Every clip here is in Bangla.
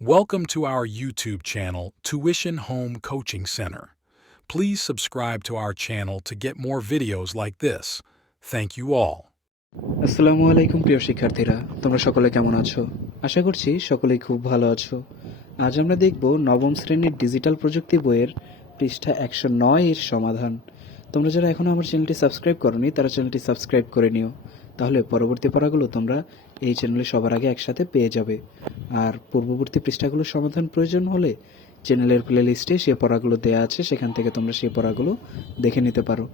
Welcome to our YouTube channel, Tuition Home Coaching Center. Please subscribe to our channel to get more videos like this. Thank you all. আসসালামু আলাইকুম প্রিয় শিক্ষার্থীরা, তোমরা সকলে কেমন আছো? আশা করছি সকলেই খুব ভালো আছো। আজ আমরা দেখব নবম শ্রেণীর ডিজিটাল প্রযুক্তি বইয়ের পৃষ্ঠা 109 এর সমাধান। তোমরা যারা এখনো আমার চ্যানেলটি সাবস্ক্রাইব করোনি তারা চ্যানেলটি সাবস্ক্রাইব করে নিও, তাহলে পরবর্তী পড়াগুলো তোমরা এই চ্যানেলে সবার আগে একসাথে পেয়ে যাবে। আর পূর্ববর্তী পৃষ্ঠাগুলোর সমাধান প্রয়োজন হলে চ্যানেলের প্লেলিস্টে সেই পড়াগুলো দেওয়া আছে, সেখান থেকে তোমরা সেই পড়াগুলো দেখে নিতে পারো।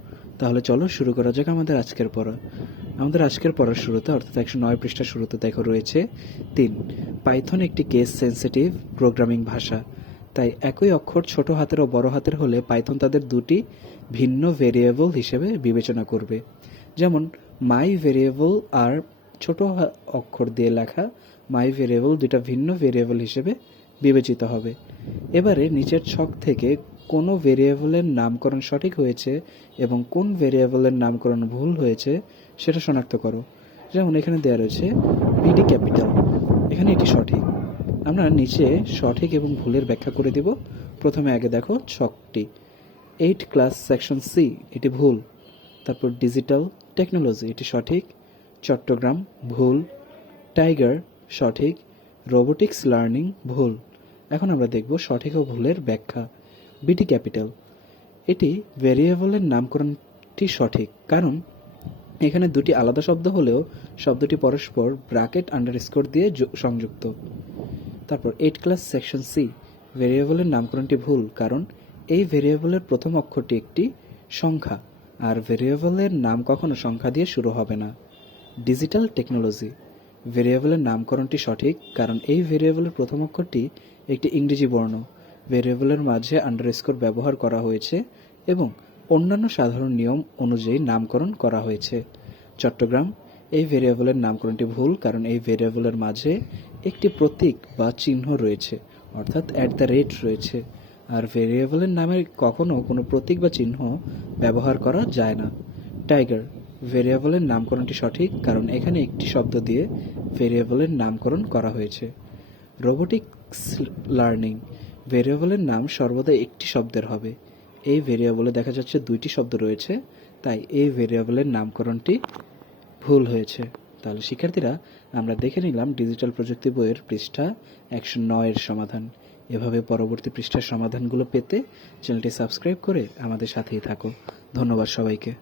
তাহলে চলো শুরু করা যাক আমাদের আজকের পড়া। আমাদের আজকের পড়ার শুরুতে অর্থাৎ 109 পৃষ্ঠার শুরুতে দেখো রয়েছে 3, পাইথন একটি কেস সেন্সিটিভ প্রোগ্রামিং ভাষা। তাই একই অক্ষর ছোট হাতের ও বড় হাতের হলে পাইথন তাদের দুটি ভিন্ন ভেরিয়েবল হিসেবে বিবেচনা করবে। যেমন মাই ভেরিয়েবল আর ছোট অক্ষর দিয়ে লেখা মাই ভেরিয়েবল দুটা ভিন্ন ভেরিয়েবল হিসেবে বিবেচিত হবে। এবারে নিচের ছক থেকে কোনো ভেরিয়েবলের নামকরণ সঠিক হয়েছে এবং কোন ভেরিয়েবলের নামকরণ ভুল হয়েছে সেটা শনাক্ত করো। যেমন এখানে দেওয়া রয়েছে বিডি ক্যাপিটাল, এখানে এটি সঠিক। আমরা নিচে সঠিক এবং ভুলের ব্যাখ্যা করে দিব। প্রথমে আগে দেখো ছকটি, 8 ক্লাস সেকশন সি এটি ভুল। তারপর ডিজিটাল টেকনোলজি এটি সঠিক, চট্টগ্রাম ভুল, টাইগার সঠিক, রোবোটিক্স লার্নিং ভুল। এখন আমরা দেখব সঠিক ও ভুলের ব্যাখ্যা। বিডি ক্যাপিটাল এটি ভেরিয়েবলের নামকরণটি সঠিক, কারণ এখানে দুটি আলাদা শব্দ হলেও শব্দটি পরস্পর ব্র্যাকেট আন্ডারস্কোর দিয়ে সংযুক্ত। তারপর 8 ক্লাস সেকশন সি ভেরিয়েবলের নামকরণটি ভুল, কারণ এই ভেরিয়েবলের প্রথম অক্ষরটি একটি সংখ্যা, আর ভেরিয়েবলের নাম কখনো সংখ্যা দিয়ে শুরু হবে না। ডিজিটাল টেকনোলজি ভেরিয়েবলের নামকরণটি সঠিক, কারণ এই ভেরিয়েবলের প্রথম অক্ষরটি একটি ইংরেজি বর্ণ, ভেরিয়েবলের মাঝে আন্ডারস্কোর ব্যবহার করা হয়েছে এবং অন্যান্য সাধারণ নিয়ম অনুযায়ী নামকরণ করা হয়েছে। চট্টগ্রাম এই ভেরিয়েবলের নামকরণটি ভুল, কারণ এই ভেরিয়েবলের মাঝে একটি প্রতীক বা চিহ্ন রয়েছে, অর্থাৎ @ রয়েছে, আর ভেরিয়েবলের নামে কখনো কোনো প্রতীক বা চিহ্ন ব্যবহার করা যায় না। টাইগার ভেরিয়েবলের নামকরণটি সঠিক, কারণ এখানে একটি শব্দ দিয়ে ভেরিয়েবলের নামকরণ করা হয়েছে। রোবোটিক্স লার্নিং ভেরিয়েবলের নাম সর্বদা একটি শব্দের হবে। এই ভেরিয়েবলে দেখা যাচ্ছে দুইটি শব্দ রয়েছে, তাই এই ভেরিয়েবলের নামকরণটি ভুল হয়েছে। তাহলে শিক্ষার্থীরা, আমরা দেখে নিলাম ডিজিটাল প্রযুক্তি বইয়ের পৃষ্ঠা 109 এর সমাধান। এভাবে পরবর্তী পৃষ্ঠার সমাধানগুলো পেতে চ্যানেলটি সাবস্ক্রাইব করে আমাদের সাথেই থাকো। ধন্যবাদ সবাইকে।